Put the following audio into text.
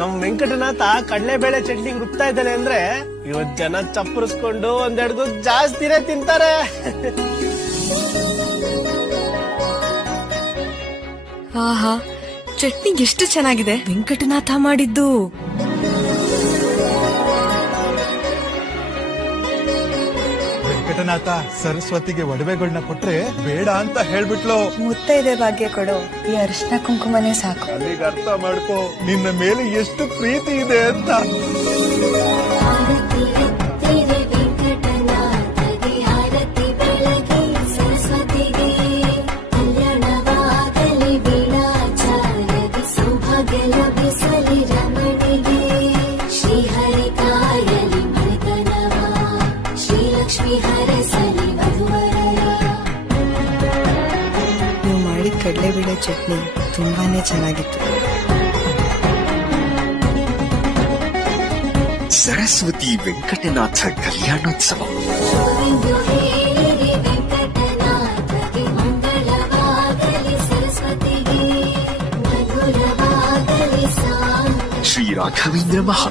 ನಮ್ ವೆಂಕಟನಾಥ ಕಡಲೆಬೇಳೆ ಚಟ್ನಿ ರುಬ್ತಾ ಇದ್ದಾನೆ ಅಂದ್ರೆ ಇವತ್ ಜನ ಚಪ್ಪರಿಸ್ಕೊಂಡು ಒಂದೆರಡು ಜಾಸ್ತಿನೇ ತಿಂತಾರೆ. ಆಹಾ, ಚಟ್ನಿ ಎಷ್ಟು ಚೆನ್ನಾಗಿದೆ. ವೆಂಕಟನಾಥ ಮಾಡಿದ್ದು. ವೆಂಕಟನಾಥ ಸರಸ್ವತಿಗೆ ಒಡವೆಗಳನ್ನ ಕೊಟ್ರೆ ಬೇಡ ಅಂತ ಹೇಳ್ಬಿಟ್ಲು. ಮುತ್ತೈದೆ ಭಾಗ್ಯ ಕೊಡು, ಈ ಅರಿಶಿನ ಕುಂಕುಮನೇ ಸಾಕು. ಅಲ್ಲಿಗೆ ಅರ್ಥ ಮಾಡ್ಕೋ ನಿನ್ನ ಮೇಲೆ ಎಷ್ಟು ಪ್ರೀತಿ ಇದೆ ಅಂತ. ನೀವು ಮಾಡಿದ ಕಡಲೆಬೇಳೆ ಚಟ್ನಿ ತುಂಬಾನೇ ಚೆನ್ನಾಗಿತ್ತು. ಸರಸ್ವತಿ ವೆಂಕಟನಾಥ ಕಲ್ಯಾಣೋತ್ಸವ ಶ್ರೀ ರಾಘವೇಂದ್ರ ಮಹಾ